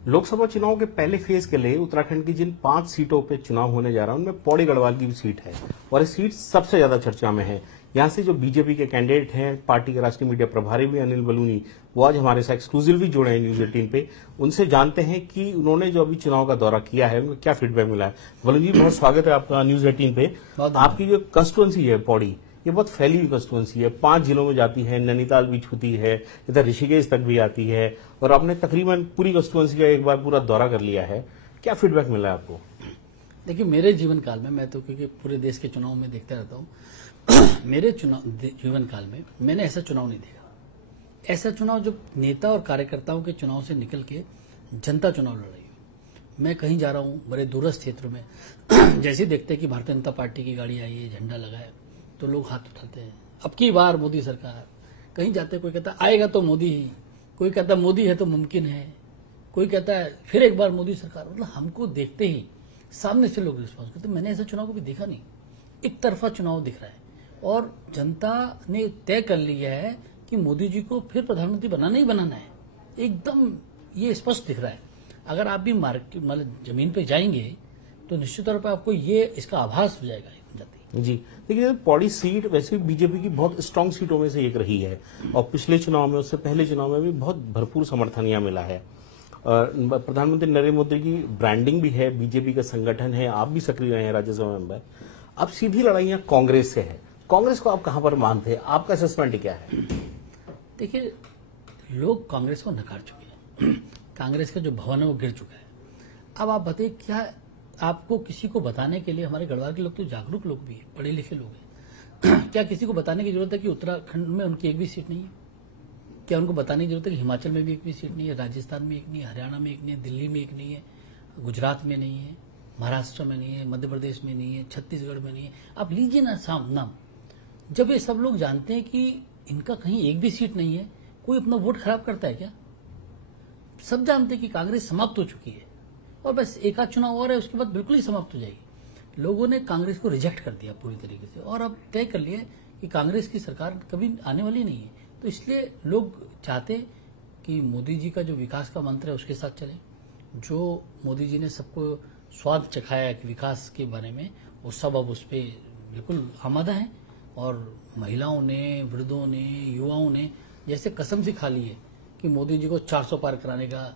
लोकसभा चुनाव के पहले फेज के लिए उत्तराखंड की जिन 5 सीटों पे चुनाव होने जा रहा है उनमें पौड़ी गढ़वाल की भी सीट है और ये सीट सबसे ज्यादा चर्चा में है। यहाँ से जो बीजेपी के कैंडिडेट हैं, पार्टी के राष्ट्रीय मीडिया प्रभारी भी अनिल बलूनी, वो आज हमारे साथ एक्सक्लूसिवली जुड़े हैं न्यूज 18 पे। उनसे जानते हैं कि उन्होंने जो अभी चुनाव का दौरा किया है उनको क्या फीडबैक मिला है। बलूनी जी, बहुत स्वागत है आपका न्यूज 18 पे। आपकी जो कंस्टिट्युएंसी है पौड़ी, ये बहुत फैली हुई कंस्टिट्युएंसी है, 5 जिलों में जाती है, नैनीताल भी छूती है, इधर ऋषिकेश तक भी आती है और आपने तकरीबन पूरी कंस्टिट्युएंसी का एक बार पूरा दौरा कर लिया है। क्या फीडबैक मिला है आपको? देखिए, मेरे जीवन काल में, मैं तो क्योंकि पूरे देश के चुनाव में देखता रहता हूँ, मेरे जीवन काल में मैंने ऐसा चुनाव नहीं देखा। ऐसा चुनाव जो नेता और कार्यकर्ताओं के चुनाव से निकल के जनता चुनाव लड़ रही हो। मैं कहीं जा रहा हूँ बड़े दूरस्थ क्षेत्रों में, जैसे देखते हैं कि भारतीय जनता पार्टी की गाड़ी आई है, झंडा लगा है, तो लोग हाथ उठाते हैं। अब की बार मोदी सरकार। कहीं जाते कोई कहता आएगा तो मोदी ही, कोई कहता मोदी है तो मुमकिन है, कोई कहता है फिर एक बार मोदी सरकार। मतलब हमको देखते ही सामने से लोग रिस्पॉन्स करते। मैंने ऐसा चुनाव कभी देखा नहीं, एक तरफा चुनाव दिख रहा है और जनता ने तय कर लिया है कि मोदी जी को फिर प्रधानमंत्री बनाना ही बनाना है। एकदम ये स्पष्ट दिख रहा है। अगर आप भी मार्केट मतलब जमीन पे जाएंगे तो निश्चित तौर पर आपको ये इसका आभास हो जाएगा जी। देखिए, पौड़ी सीट वैसे भी बीजेपी की बहुत स्ट्रांग सीटों में से एक रही है और पिछले चुनाव में, उससे पहले चुनाव में भी बहुत भरपूर समर्थन यहाँ मिला है। प्रधानमंत्री नरेंद्र मोदी की ब्रांडिंग भी है, बीजेपी का संगठन है, आप भी सक्रिय रहे हैं राज्यसभा मेंबर। अब सीधी लड़ाइयां कांग्रेस से है। कांग्रेस को आप कहां पर मानते हैं? आपका असेसमेंट क्या है? देखिए, लोग कांग्रेस को नकार चुके हैं। कांग्रेस का जो भवन है वो गिर चुका है। अब आप बताइए, क्या आपको किसी को बताने के लिए, हमारे गढ़वाल के लोग तो जागरूक लोग भी हैं, पढ़े लिखे लोग हैं, क्या किसी को बताने की जरूरत है कि उत्तराखंड में उनकी एक भी सीट नहीं है? क्या उनको बताने की जरूरत है कि हिमाचल में भी एक भी सीट नहीं है, राजस्थान में एक नहीं है, हरियाणा में एक नहीं है, दिल्ली में एक नहीं है, गुजरात में नहीं है, महाराष्ट्र में नहीं है, मध्य प्रदेश में नहीं है, छत्तीसगढ़ में नहीं है। आप लीजिए ना नाम। जब ये सब लोग जानते हैं कि इनका कहीं एक भी सीट नहीं है, कोई अपना वोट खराब करता है क्या? सब जानते हैं कि कांग्रेस समाप्त हो चुकी है और बस एक आध चुनाव और है, उसके बाद बिल्कुल ही समाप्त हो जाएगी। लोगों ने कांग्रेस को रिजेक्ट कर दिया पूरी तरीके से और अब तय कर लिया कि कांग्रेस की सरकार कभी आने वाली नहीं है। तो इसलिए लोग चाहते कि मोदी जी का जो विकास का मंत्र है उसके साथ चले। जो मोदी जी ने सबको स्वाद चखाया कि विकास के बारे में, वो सब अब उस पर बिल्कुल आमादा है और महिलाओं ने, वृद्धों ने, युवाओं ने जैसे कसम सी खा ली है कि मोदी जी को 400 पार कराने का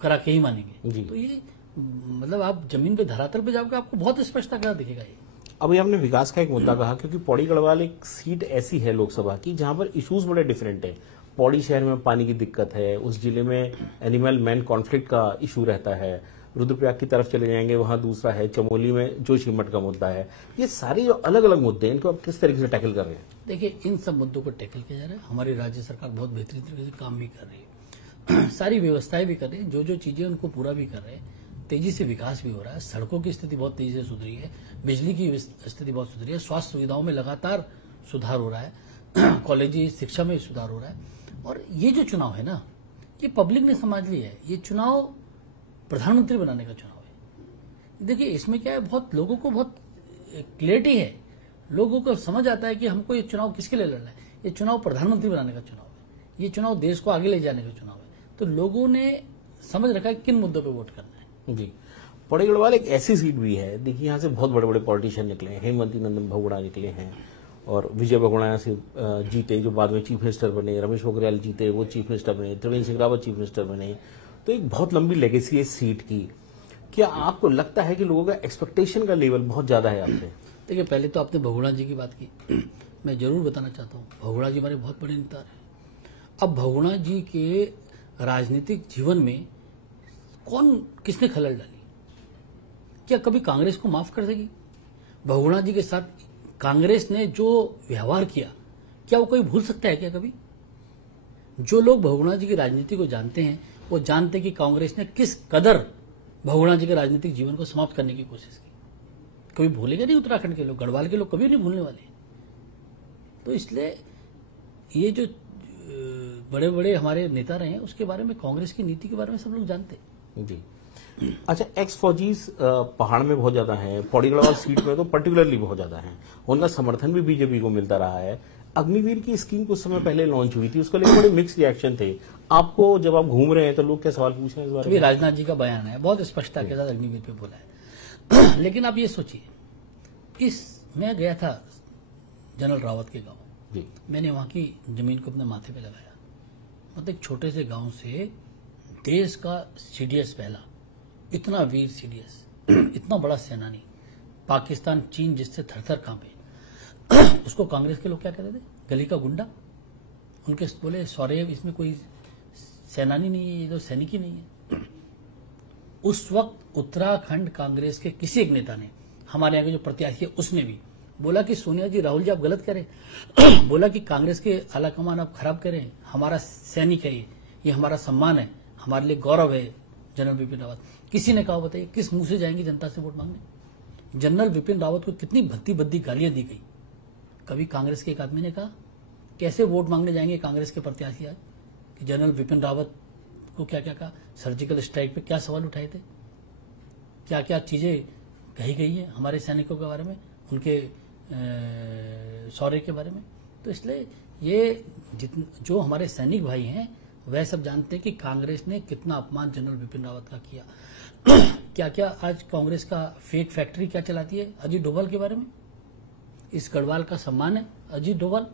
करा के ही मानेंगे। तो ये मतलब आप जमीन पे धरातल पे जाओगे, आपको बहुत स्पष्टता क्या दिखेगा ये। अभी आपने विकास का एक मुद्दा कहा, क्योंकि पौड़ी गढ़वाल एक सीट ऐसी है लोकसभा की जहां पर इश्यूज बड़े डिफरेंट है। पौड़ी शहर में पानी की दिक्कत है, उस जिले में एनिमल मैन कॉन्फ्लिक्ट का इशू रहता है, रुद्रप्रयाग की तरफ चले जाएंगे वहां दूसरा है, चमोली में जोशीमठ का मुद्दा है। ये सारे जो अलग अलग मुद्दे हैं, इनको आप किस तरीके से टैकल कर रहे हैं? देखिए, इन सब मुद्दों को टैकल किया जा रहा है। हमारी राज्य सरकार बहुत बेहतरीन तरीके से काम भी कर रही है, सारी व्यवस्थाएं भी कर रही है, जो जो चीजें उनको पूरा भी कर रहे हैं। तेजी से विकास भी हो रहा है, सड़कों की स्थिति बहुत तेजी से सुधरी है, बिजली की स्थिति बहुत सुधरी है, स्वास्थ्य सुविधाओं में लगातार सुधार हो रहा है, कॉलेजी शिक्षा में सुधार हो रहा है। और ये जो चुनाव है ना, ये पब्लिक ने समझ लिया है, ये चुनाव प्रधानमंत्री बनाने का चुनाव है। देखिए, इसमें क्या है, बहुत लोगों को बहुत क्लियरिटी है, लोगों को समझ आता है कि हमको ये चुनाव किसके लिए लड़ना है। ये चुनाव प्रधानमंत्री बनाने का चुनाव है, ये चुनाव देश को आगे ले जाने का चुनाव है। तो लोगों ने समझ रखा है किन मुद्दों पे वोट करना है। जी। पौड़ी गढ़वाल एक ऐसी सीट भी है, देखिए यहाँ से बहुत बड़े बड़े पॉलिटिशियन निकले हैं, हेमवती नंदन बहुगुणा निकले हैं और विजय बहुगुणा यहाँ से जीते, जो बाद में चीफ मिनिस्टर बने, रमेश पोखरियाल जीते, वो चीफ मिनिस्टर बने, त्रिवेंद्र सिंह रावत चीफ मिनिस्टर बने। तो एक बहुत लंबी लेगेसी है इस सीट की। क्या आपको लगता है कि लोगों का एक्सपेक्टेशन का लेवल बहुत ज्यादा है आपसे? देखिए, पहले तो आपने बहुगुणा जी की बात की, मैं जरूर बताना चाहता हूँ, बहुगुणा जी हमारे बहुत बड़े नेता हैं। अब बहुगुणा जी के राजनीतिक जीवन में किसने खलल डाली? क्या कभी कांग्रेस को माफ कर देगी? बहुगुणा जी के साथ कांग्रेस ने जो व्यवहार किया, क्या वो कोई भूल सकता है क्या कभी? जो लोग बहुगुणा जी की राजनीति को जानते हैं, वो जानते हैं कि कांग्रेस ने किस कदर बहुगुणा जी के राजनीतिक जीवन को समाप्त करने की कोशिश की। कभी भूलेगा नहीं उत्तराखंड के लोग, गढ़वाल के लोग कभी नहीं भूलने वाले। तो इसलिए ये जो बड़े बड़े हमारे नेता रहे हैं, उसके बारे में, कांग्रेस की नीति के बारे में सब लोग जानते हैं। जी। अच्छा, एक्स फौजीज पहाड़ में बहुत ज्यादा हैं, पौड़ी गढ़वाल सीट में तो पर्टिकुलरली बहुत ज्यादा हैं, उनका समर्थन भी बीजेपी को मिलता रहा है। अग्निवीर की स्कीम कुछ समय पहले लॉन्च हुई थी, उसको लेकर बड़े मिक्स रिएक्शन थे। आपको जब आप घूम रहे हैं तो लोग क्या सवाल पूछ रहे हैं इस बारे अभी में? राजनाथ जी का बयान है, बहुत स्पष्टता के साथ अग्निवीर पे बोला है। लेकिन आप ये सोचिए, मैं गया था जनरल रावत के गांव, जी मैंने वहां की जमीन को अपने माथे पे लगाया। मतलब एक छोटे से गांव से देश का सीडीएस पहला, इतना वीर सीडीएस, इतना बड़ा सेनानी, पाकिस्तान चीन जिससे थर-थर कांपे, उसको कांग्रेस के लोग क्या कहते थे? गली का गुंडा। उनके बोले सॉरी, इसमें कोई सेनानी नहीं है, ये तो सैनिक ही नहीं है। उस वक्त उत्तराखंड कांग्रेस के किसी एक नेता ने, हमारे यहाँ के जो प्रत्याशी है उसने भी बोला कि सोनिया जी, राहुल जी आप गलत करें। बोला कि कांग्रेस के आला कमान आप खराब करें, हमारा सैनिक है ये हमारा सम्मान है, हमारे लिए गौरव है जनरल विपिन रावत। किसी ने कहा, बताइए किस मुंह से जाएंगे जनता से वोट मांगने? जनरल विपिन रावत को कितनी भद्दी भद्दी गालियां दी गई। कभी कांग्रेस के एक आदमी ने कहा कैसे वोट मांगने जाएंगे कांग्रेस के प्रत्याशी आज, कि जनरल विपिन रावत को क्या क्या कहा, सर्जिकल स्ट्राइक पे क्या सवाल उठाए थे, क्या क्या चीजें कही गई है हमारे सैनिकों के बारे में, उनके शौर्य के बारे में। तो इसलिए ये जो हमारे सैनिक भाई हैं वह सब जानते हैं कि कांग्रेस ने कितना अपमान जनरल विपिन रावत का किया। क्या क्या आज कांग्रेस का फेक फैक्ट्री क्या चलाती है अजीत डोभाल के बारे में। इस गढ़वाल का सम्मान है अजीत डोभाल,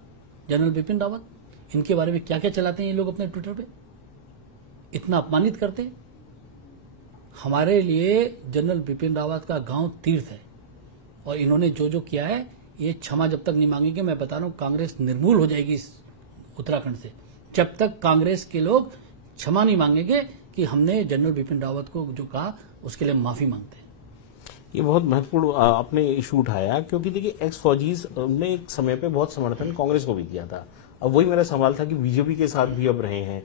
जनरल विपिन रावत, इनके बारे में क्या क्या चलाते हैं ये लोग अपने ट्विटर पे, इतना अपमानित करते। हमारे लिए जनरल विपिन रावत का गांव तीर्थ है, और इन्होंने जो जो किया है ये क्षमा जब तक नहीं मांगेंगे, मैं बता रहा हूं कांग्रेस निर्मूल हो जाएगी इस उत्तराखंड से, जब तक कांग्रेस के लोग क्षमा नहीं मांगेंगे कि हमने जनरल विपिन रावत को जो कहा उसके लिए माफी मांगते हैं। ये बहुत महत्वपूर्ण आपने इशू उठाया, क्योंकि देखिए एक्स फौजीज ने एक समय पे बहुत समर्थन कांग्रेस को भी किया था। अब वही मेरा सवाल था कि बीजेपी के साथ भी अब रहे हैं,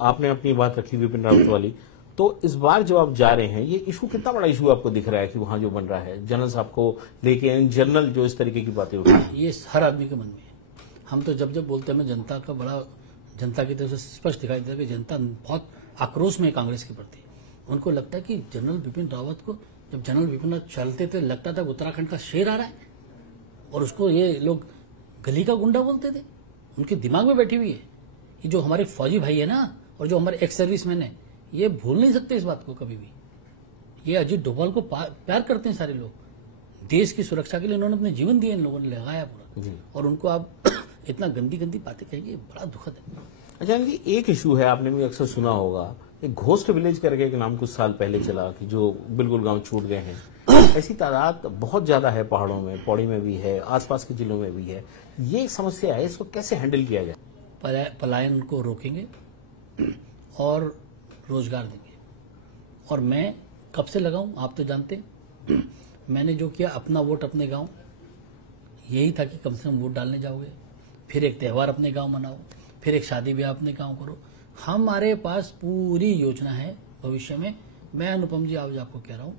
आपने अपनी बात रखी विपिन रावत वाली, तो इस बार जो आप जा रहे हैं ये इशू कितना बड़ा इशू आपको दिख रहा है कि वहां जो बन रहा है जनरल साहब को लेके, जनरल जो इस तरीके की बातें उठा रहे हैं? ये हर आदमी के मन में है। हम तो जब जब बोलते हैं, मैं जनता का बड़ा, जनता की तरफ से स्पष्ट दिखाई देता है कि जनता बहुत आक्रोश में है कांग्रेस के प्रति। उनको लगता है कि जनरल विपिन रावत को, जब जनरल विपिन रावत चलते थे लगता था उत्तराखंड का शेर आ रहा है, और उसको ये लोग गली का गुंडा बोलते थे। उनके दिमाग में बैठी हुई है। ये जो हमारे फौजी भाई है ना, और जो हमारे एक्स सर्विसमैन है, ये भूल नहीं सकते इस बात को कभी भी। ये अजीत डोभाल को प्यार करते हैं सारे लोग। देश की सुरक्षा के लिए उन्होंने अपने जीवन दिए, इन लोगों ने लगाया पूरा, और उनको आप इतना गंदी गंदी बातें कहेंगे, बड़ा दुखद है। अच्छा जी, एक इशू है, आपने भी अक्सर सुना होगा, एक घोस्ट विलेज करके एक नाम कुछ साल पहले चला कि जो बिल्कुल गांव छूट गए हैं। ऐसी तादाद बहुत ज्यादा है पहाड़ों में, पौड़ी में भी है, आसपास के जिलों में भी है। ये समस्या है, इसको कैसे हैंडल किया जाए? पलायन को रोकेंगे और रोजगार देंगे। और मैं कब से लगाऊं आप तो जानते हैं। मैंने जो किया, अपना वोट अपने गांव, यही था कि कम से कम वोट डालने जाओगे, फिर एक त्यौहार अपने गांव मनाओ, फिर एक शादी ब्याह अपने गांव करो। हमारे पास पूरी योजना है भविष्य में। मैं अनुपम जी आज आपको कह रहा हूं,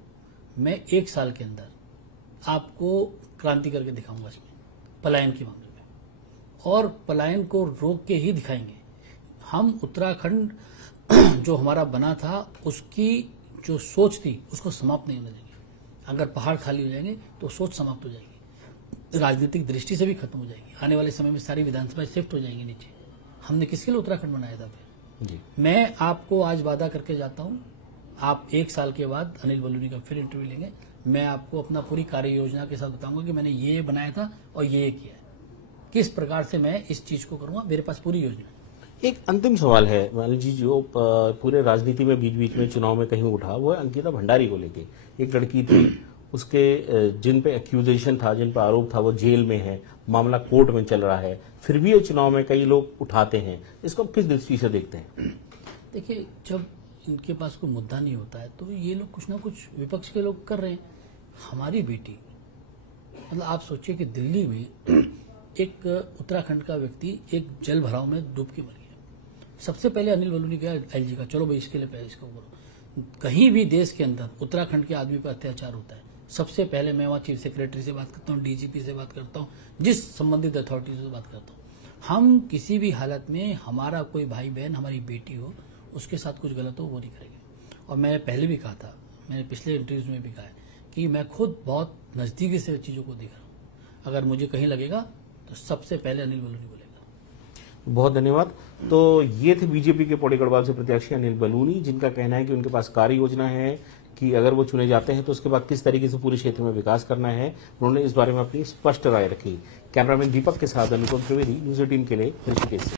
मैं 1 साल के अंदर आपको क्रांति करके दिखाऊंगा इसमें, पलायन के मामले में, और पलायन को रोक के ही दिखाएंगे। हम उत्तराखंड जो हमारा बना था उसकी जो सोच थी उसको समाप्त नहीं होने देंगे। अगर पहाड़ खाली हो जाएंगे तो सोच समाप्त हो जाएगी, राजनीतिक दृष्टि से भी खत्म हो जाएगी। आने वाले समय में सारी विधानसभा शिफ्ट हो जाएंगी नीचे। हमने किसके लिए उत्तराखंड बनाया था फिर? जी। मैं आपको आज वादा करके जाता हूं, आप 1 साल के बाद अनिल बलूनी का फिर इंटरव्यू लेंगे, मैं आपको अपना पूरी कार्य योजना के साथ बताऊंगा कि मैंने ये बनाया था और ये किया है, किस प्रकार से मैं इस चीज को करूंगा। मेरे पास पूरी योजना है। एक अंतिम सवाल है मालिक जी, जो पूरे राजनीति में बीच बीच में चुनाव में कहीं उठा, वो है अंकिता भंडारी को लेके। एक लड़की थी, उसके जिन पे एक्यूजेशन था, जिन पे आरोप था, वो जेल में है, मामला कोर्ट में चल रहा है, फिर भी ये चुनाव में कई लोग उठाते हैं। इसको किस दृष्टि से देखते हैं? देखिए, जब इनके पास कोई मुद्दा नहीं होता है तो ये लोग कुछ ना कुछ विपक्ष के लोग कर रहे हैं। हमारी बेटी, मतलब आप सोचिए कि दिल्ली में एक उत्तराखंड का व्यक्ति एक जल भराव में डूब के मर गया। सबसे पहले अनिल बलूनी गया एलजी का, चलो भाई इसके लिए इसको करो। कहीं भी देश के अंदर उत्तराखंड के आदमी पर अत्याचार होता है, सबसे पहले मैं वहां चीफ सेक्रेटरी से बात करता हूँ, डीजीपी से बात करता हूँ, जिस संबंधित अथॉरिटी से बात करता हूँ। हम किसी भी हालत में, हमारा कोई भाई बहन, हमारी बेटी हो, उसके साथ कुछ गलत हो वो नहीं करेंगे। और मैं पहले भी कहा था, मैंने पिछले इंटरव्यूज में भी कहा है कि मैं खुद बहुत नजदीकी से चीजों को देख रहा हूँ। अगर मुझे कहीं लगेगा तो सबसे पहले अनिल बलूनी बोले। बहुत धन्यवाद। तो ये थे बीजेपी के पौड़ी गढ़वाल से प्रत्याशी अनिल बलूनी, जिनका कहना है कि उनके पास कार्य योजना है कि अगर वो चुने जाते हैं तो उसके बाद किस तरीके से पूरे क्षेत्र में विकास करना है। उन्होंने इस बारे में अपनी स्पष्ट राय रखी। कैमरामैन दीपक के साथ अनुपम त्रिवेदी, न्यूज़ 18 के लिए ऋषिकेश से।